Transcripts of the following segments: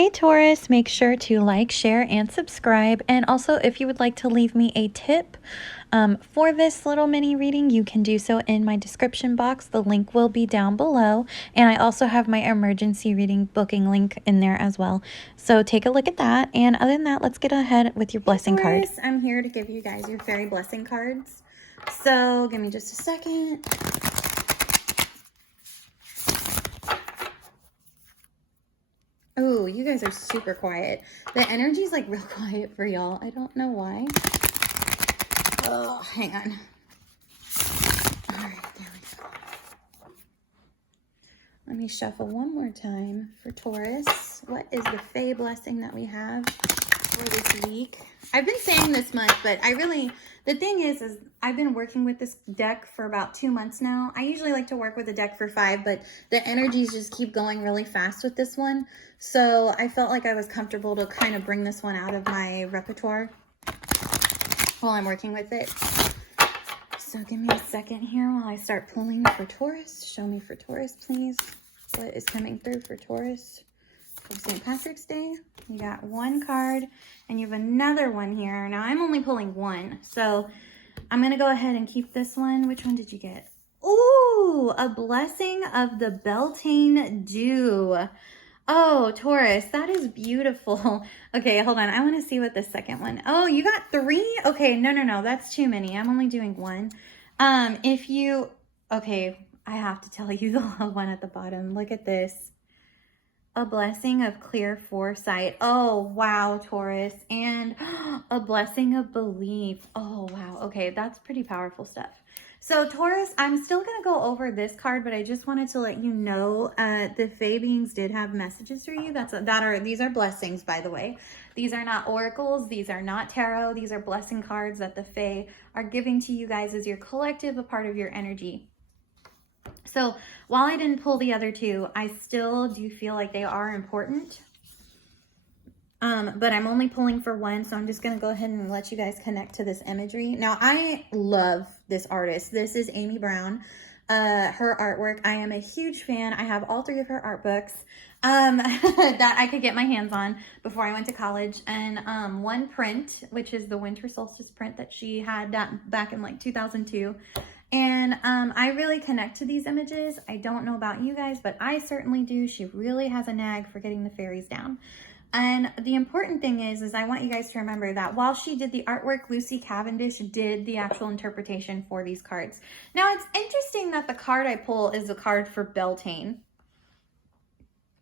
Hey Taurus, make sure to like, share, and subscribe. And also, if you would like to leave me a tip for this little mini reading, you can do so in my description box. The link will be down below. And I also have my emergency reading booking link in there as well. So take a look at that. And other than that, let's get ahead with your blessing card. I'm here to give you guys your fairy blessing cards. So give me just a second. Oh, you guys are super quiet. The energy is like real quiet for y'all. I don't know why. Oh, hang on. All right, there we go. Let me shuffle one more time for Taurus. What is the Fae blessing that we have for this week? I've been saying this much, but the thing is I've been working with this deck for about 2 months now. I usually like to work with a deck for 5, but the energies just keep going really fast with this one. So I felt like I was comfortable to kind of bring this one out of my repertoire while I'm working with it. So give me a second here while I start pulling for Taurus. Show me for Taurus, please. What is coming through for Taurus for St. Patrick's Day? You got one card and you have another one here. Now I'm only pulling one, so I'm going to go ahead and keep this one. Which one did you get? Ooh, a blessing of the Beltane dew. Oh, Taurus, that is beautiful. Okay, hold on. I want to see what the second one. Oh, you got 3? Okay, no. That's too many. I'm only doing 1. Okay, I have to tell you the one at the bottom. Look at this. A blessing of clear foresight. Oh, wow, Taurus. And a blessing of belief. Oh, wow. Okay, that's pretty powerful stuff. So, Taurus, I'm still going to go over this card, but I just wanted to let you know the Fae beings did have messages for you. These are blessings, by the way. These are not oracles. These are not tarot. These are blessing cards that the Fae are giving to you guys as your collective, a part of your energy. So while I didn't pull the other 2, I still do feel like they are important. But I'm only pulling for 1, so I'm just going to go ahead and let you guys connect to this imagery. Now, I love this artist. This is Amy Brown. Her artwork, I am a huge fan. I have all 3 of her art books that I could get my hands on before I went to college. And one print, which is the winter solstice print that she had back in like 2002. And I really connect to these images. I don't know about you guys, but I certainly do. She really has a nag for getting the fairies down. And the important thing is I want you guys to remember that while she did the artwork, Lucy Cavendish did the actual interpretation for these cards. Now, it's interesting that the card I pull is the card for Beltane.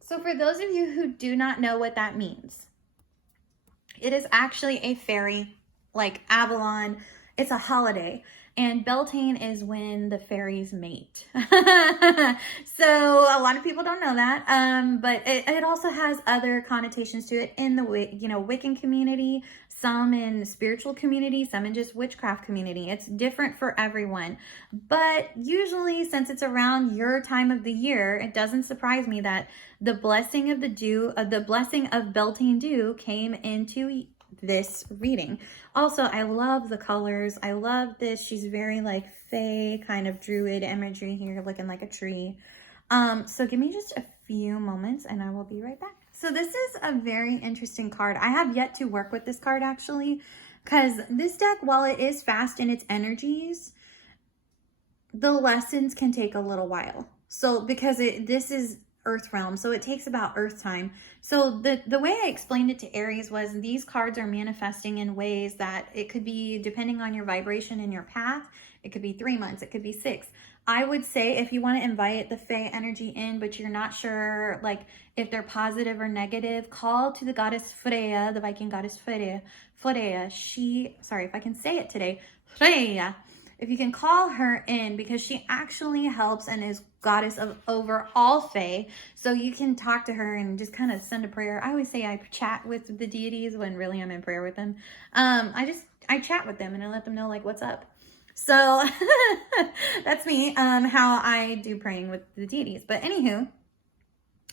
So for those of you who do not know what that means, it is actually a fairy, like Avalon. It's a holiday. And Beltane is when the fairies mate. So a lot of people don't know that, but it also has other connotations to it in the Wiccan community, some in the spiritual community, some in just witchcraft community. It's different for everyone. But usually, since it's around your time of the year, it doesn't surprise me that the blessing of the blessing of Beltane dew came into this reading. Also, I love the colors. I love this. She's very like Fae kind of druid imagery here, looking like a tree. So give me just a few moments and I will be right back. So this is a very interesting card. I have yet to work with this card actually, because this deck, while it is fast in its energies, the lessons can take a little while. So because this is Earth realm, so it takes about Earth time. So the way I explained it to Aries was these cards are manifesting in ways that it could be, depending on your vibration and your path, it could be 3 months, it could be 6. I would say if you want to invite the Fae energy in, but you're not sure like if they're positive or negative, call to the goddess Freya, the Viking goddess Freya. Sorry if I can say it today, Freya. If you can call her in, because she actually helps and is goddess of over all Fae. So you can talk to her and just kind of send a prayer. I always say I chat with the deities when really I'm in prayer with them. I chat with them and I let them know like what's up. So that's me, how I do praying with the deities. But anywho,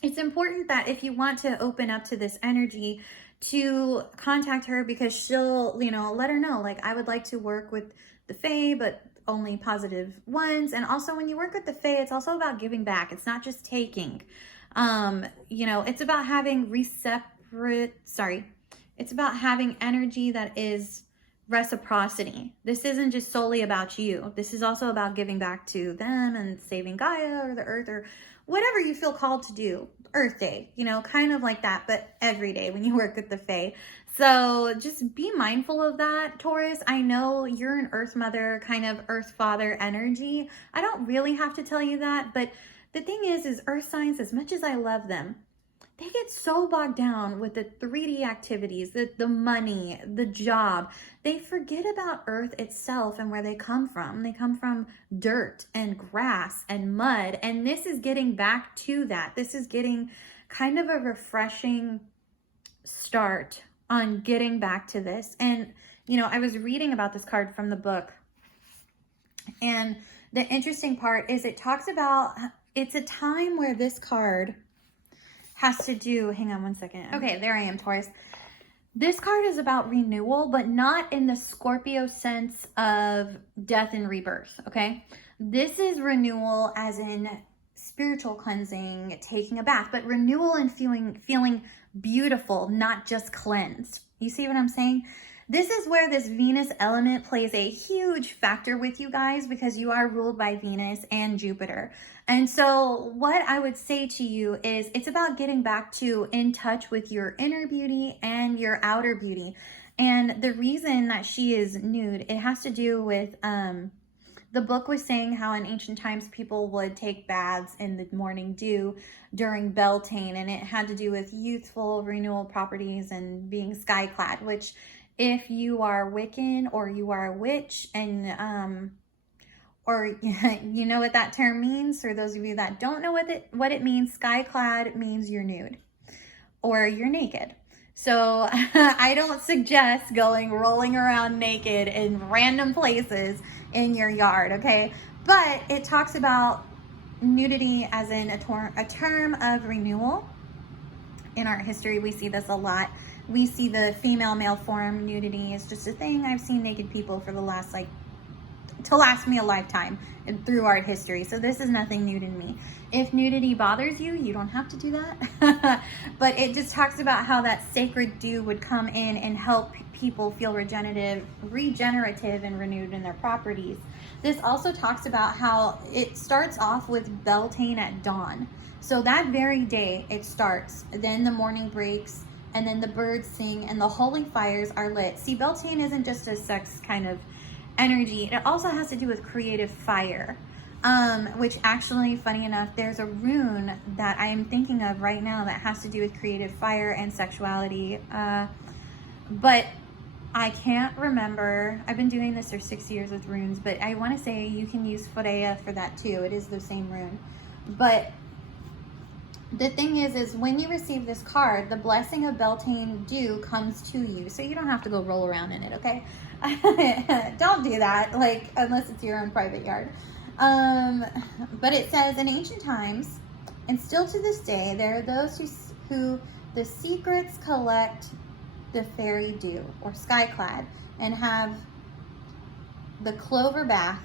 it's important that if you want to open up to this energy, to contact her, because she'll, let her know, like, I would like to work with the Fae, but only positive ones. And also when you work with the Fae, it's also about giving back. It's not just taking. It's about having it's about having energy that is reciprocity. This isn't just solely about you. This is also about giving back to them and saving Gaia or the earth or whatever you feel called to do. Earth Day, you know, kind of like that, but every day when you work with the Fae. So just be mindful of that, Taurus. I know you're an Earth Mother, kind of Earth Father energy. I don't really have to tell you that, but the thing is Earth signs, as much as I love them, they get so bogged down with the 3D activities, the money, the job. They forget about Earth itself and where they come from. They come from dirt and grass and mud. And this is getting back to that. This is getting kind of a refreshing start on getting back to this. And, you know, I was reading about this card from the book. And the interesting part is it talks about, it's a time where this card has to do, hang on one second. Okay, there I am, Taurus. This card is about renewal, but not in the Scorpio sense of death and rebirth, okay? This is renewal as in spiritual cleansing, taking a bath, but renewal and feeling beautiful, not just cleansed. You see what I'm saying? This is where this Venus element plays a huge factor with you guys because you are ruled by Venus and Jupiter. And so what I would say to you is it's about getting back to in touch with your inner beauty and your outer beauty. And the reason that she is nude, it has to do with, the book was saying how in ancient times people would take baths in the morning dew during Beltane, and it had to do with youthful renewal properties and being sky-clad, which if you are Wiccan or you are a witch and or you know what that term means, for those of you that don't know what it means, sky-clad means you're nude or you're naked. So I don't suggest rolling around naked in random places in your yard, okay? But it talks about nudity as in a term of renewal. In art history, we see this a lot. We see the female-male form nudity is just a thing. I've seen naked people for the last, to last me a lifetime and through art history. So this is nothing new to me. If nudity bothers you, you don't have to do that. But it just talks about how that sacred dew would come in and help people feel regenerative and renewed in their properties. This also talks about how it starts off with Beltane at dawn. So that very day it starts, then the morning breaks, and then the birds sing and the holy fires are lit. See, Beltane isn't just a sex kind of energy. It also has to do with creative fire, which actually, funny enough, there's a rune that I am thinking of right now that has to do with creative fire and sexuality. But I can't remember. I've been doing this for 6 years with runes, but I want to say you can use Forea for that too. It is the same rune. But the thing is when you receive this card, the blessing of Beltane dew comes to you. So you don't have to go roll around in it, okay? Don't do that, unless it's your own private yard. But it says, in ancient times, and still to this day, there are those who the secrets collect the fairy dew, or skyclad, and have the clover bath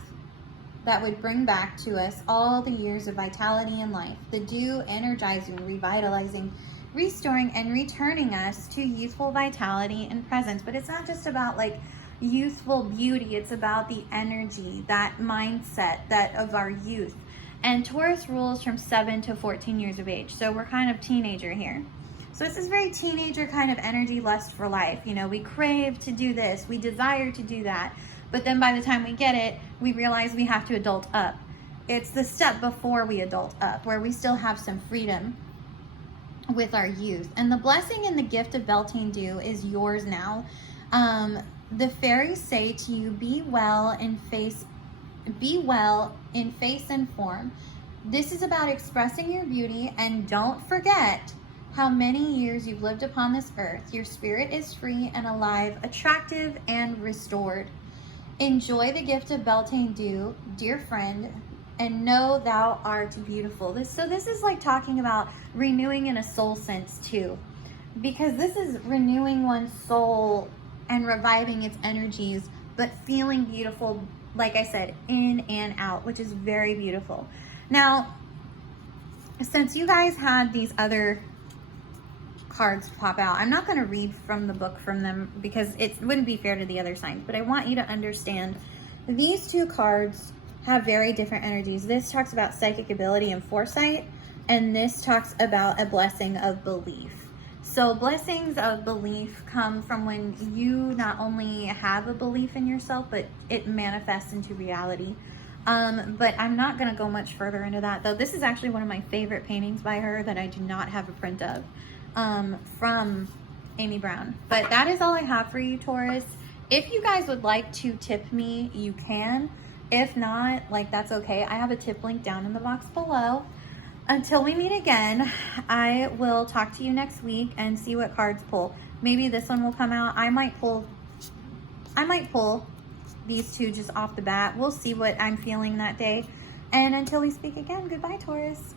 that would bring back to us all the years of vitality and life. The dew energizing, revitalizing, restoring, and returning us to youthful vitality and presence. But it's not just about youthful beauty. It's about the energy, that mindset of our youth. And Taurus rules from 7 to 14 years of age. So we're kind of teenager here. So this is very teenager kind of energy, lust for life. You know, we crave to do this. We desire to do that. But then by the time we get it, we realize we have to adult up. It's the step before we adult up, where we still have some freedom with our youth. And the blessing and the gift of Beltane dew is yours now. The fairies say to you, be well in face and form. This is about expressing your beauty, and don't forget how many years you've lived upon this earth. Your spirit is free and alive, attractive and restored. Enjoy the gift of Beltane dew, dear friend, and know thou art beautiful. This is talking about renewing in a soul sense too, because this is renewing one's soul and reviving its energies, but feeling beautiful, like I said, in and out, which is very beautiful. Now, since you guys had these other cards pop out. I'm not going to read from the book from them because it wouldn't be fair to the other signs, but I want you to understand these two cards have very different energies. This talks about psychic ability and foresight, and this talks about a blessing of belief. So blessings of belief come from when you not only have a belief in yourself, but it manifests into reality. But I'm not going to go much further into that, though. This is actually one of my favorite paintings by her that I do not have a print of, from Amy Brown. But that is all I have for you, Taurus. If you guys would like to tip me, you can. If not, like, that's okay. I have a tip link down in the box below. Until we meet again, I will talk to you next week and see what cards pull. Maybe this one will come out. I might pull these two just off the bat. We'll see what I'm feeling that day. And until we speak again, goodbye, Taurus.